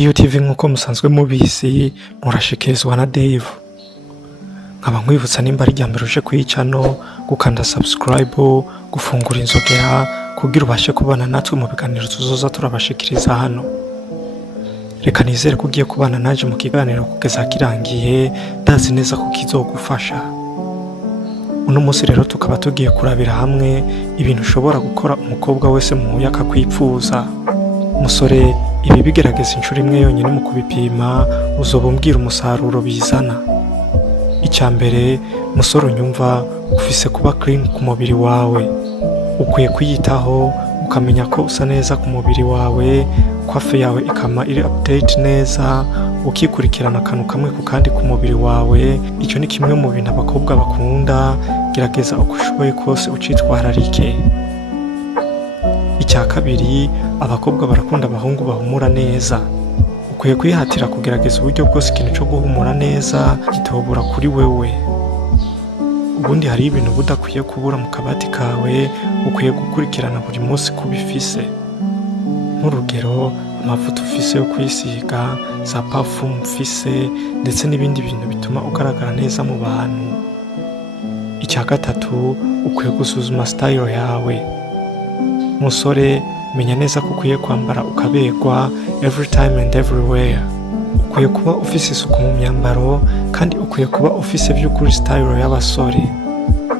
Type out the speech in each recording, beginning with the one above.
DUTV nk'uko musanzwe mubizi murashikirizwa na Dave. Nkaba nkwibutsa nimba ari ryambere uje kuyicano gukanda subscribe, gufungura inzogera kugira ubashe kubana natwe mu biganiro tuzoza turabashikiriza hano. Reka nizere ko ugiye kubana naje mu kiganiro kugeza kirangiye, ndazi neza ko kizogufasha. Uno munsi rero tukaba tugiye kurabira hamwe ibintu ushobora gukora umukobwa wese muhuye akakwipfuza. Musore, ibi bigerageza inshuro imwe yonyine mu kubipima uzoba umbwira umusaruro bizana. Icyambere, musore unyumva, ufise kuba clean ku mubiri wawe. Ukwiye kwiyitaho ukamenya ko usa neza ku mubiri wawe, coiffe yawe ikama iri update neza, ukikurikirana akantu kamwe ku kandi ku mubiri wawe. Icyo ni kimwe mu bintu abakobwa bakunda, gerageza uko ushoboye kose ucitwararike. Icya kabiri, abakobwa barakunda abahungu bahumura neza. Ukwiye kwihatira kugerageza uburyo bwose ikintu cyo guhumura neza kitobura kuri wewe. Ubundi hari ibintu budakwiye kubura mu kabati kawe, ukwiye gukurikirana buri munsi kubifise. Nk'urugero, amavuta ufise yo kwisiga, za parfum ufise, ndetse n'ibindi bintu bituma ugaragara neza mu bantu. Icya gatatu, ukwiye gusuzuma style yawe. Musore, menya neza ko ukwiye kwambara ukaberwa every time and everywhere. Ukwiye kuba ufise isuku mu myambaro, kandi ukwiye kuba ufise by'ukuri style y'abasore.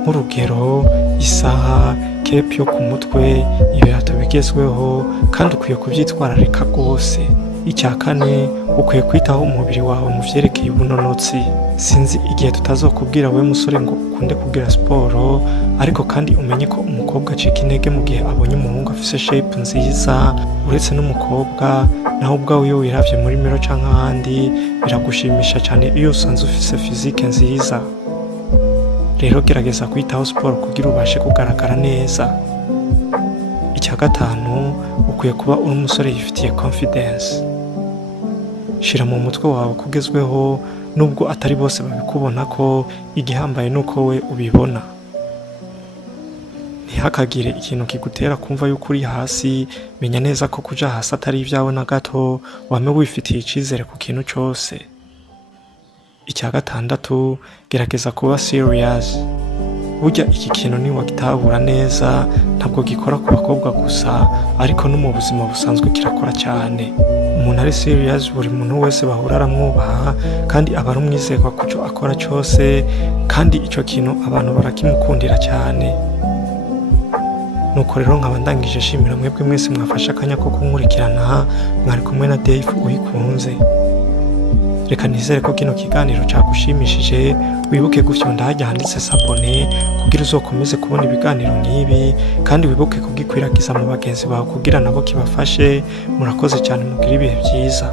Nk'urugero, isaha, cape yo ku mutwe, ibirato bigezweho, kandi ukwiye kubyitwararika rwose. Icya kane, ukwiye kwitaho umubiri wawe mu vyerekeye ubunonotsi. Sinzi igihe tutazokubwira we musore ngo ukunde kugira siporo, ariko kandi umenye ko umukobwa acika intege mu gihe abonye umuhungu afise shape nziza. Uretse n'umukobwa, naho ubwawe iyo wiravye muri mirror canke ahandi, biragushimisha cyane iyo usanze ufise physique nziza. Rero gerageza kwitaho siporo kugira ubashe kugaragara neza. Icya gatanu, ukwiye kuba uri umusore yifitiye confidence. Shira mu mutwe wawe kugezweho, nubwo atari bose babikubona ko igihambaye nuko we ubibona. Ntihakagire ikintu kigutera kumva yuko uri hasi. Menya neza ko kuja hasi atari ibyawe na gato, wame wifitiye icizere ku kintu cyose. Icya gatandatu, gerageza kuba serious. Burya iki kintu ni wagitabura neza, ntabwo gikora ku bakobwa gusa, ariko no mu buzima busanzwe kirakora cyane. Umuntu ari serious, buri muntu wese bahura aramwubaha, kandi aba ari umwizerwa ku cyo akora cyose, kandi icyo kintu abantu barakimukundira cyane. Nuko rero nkaba ndangije shimira mwebwe mwese mwafashe akanya ko kunkurikirana. Mwari kumwe na Dave uyikunze. Reka nizere ko kino kiganiro cyagushimishije. Wibuke gufyonda hajya handitse s'abonner kugira uzokomeze kubona ibiganiro nk'ibi, kandi wibuke kugikwiragiza mu bagenzi bawe kugira nabo kibafashe. Murakoze cyane, mugira ibihe byiza.